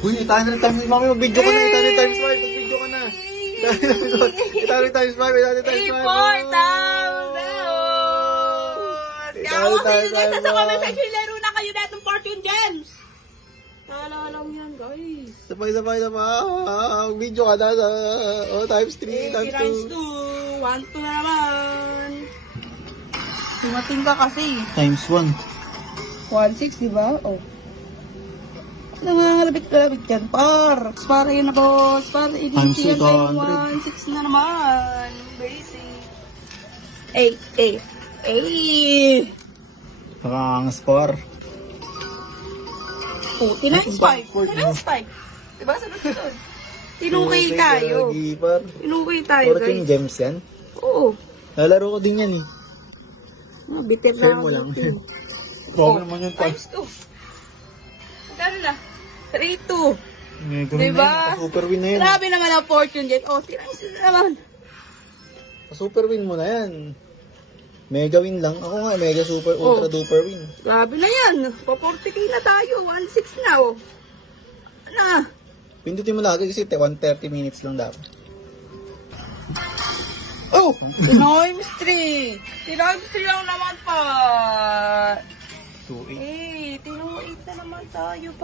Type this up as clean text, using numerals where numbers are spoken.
Uy, itali times 5. Mami, mag-video ka na. Itali times 5. Mag-video ka na. Itali times 5. Itali times 5. 4,000! Kaya ako sa'yo guys, sa comment section, laro na kayo na itong Fortune Gems! Tala lang yan guys. Sabay. Mag-video ka na. Oh, times 3, times 2. 2. 1, 2 na naman. Dumating ka kasi. Times 1. 1,6, diba? Oh. Nangangalabit-kalabit yan, par. Para yun na, boss. Para Times i-DT yan 200. 1,6 na naman. Basic. 8. Ang score. Oh, tinimes 5. Tinimes 5. Diba? Sunod-sunod. Tinukay tayo. Tinukay tayo, Fortune guys. Gems yan. Oo. Lalaro ko din yan eh. Oh, bitter Share na mo lang. ako. Baka naman yung Times 2. Magkano na? 3-2. Diba? Super win na yan. Grabe naman ang Fortune Jet. Oh, tinimes na naman. Super win mo na yan. Mega win lang. Ako nga, mega super ultra duper win. Grabe na yan. Pa 40k na tayo. 1,6 na, oh. Ano? Pindutin mo lagi kasi 130 minutes lang dapat. Oh! Times 3. Times 3 lang naman pa. 2-8. Eh, tinuit na naman tayo pa.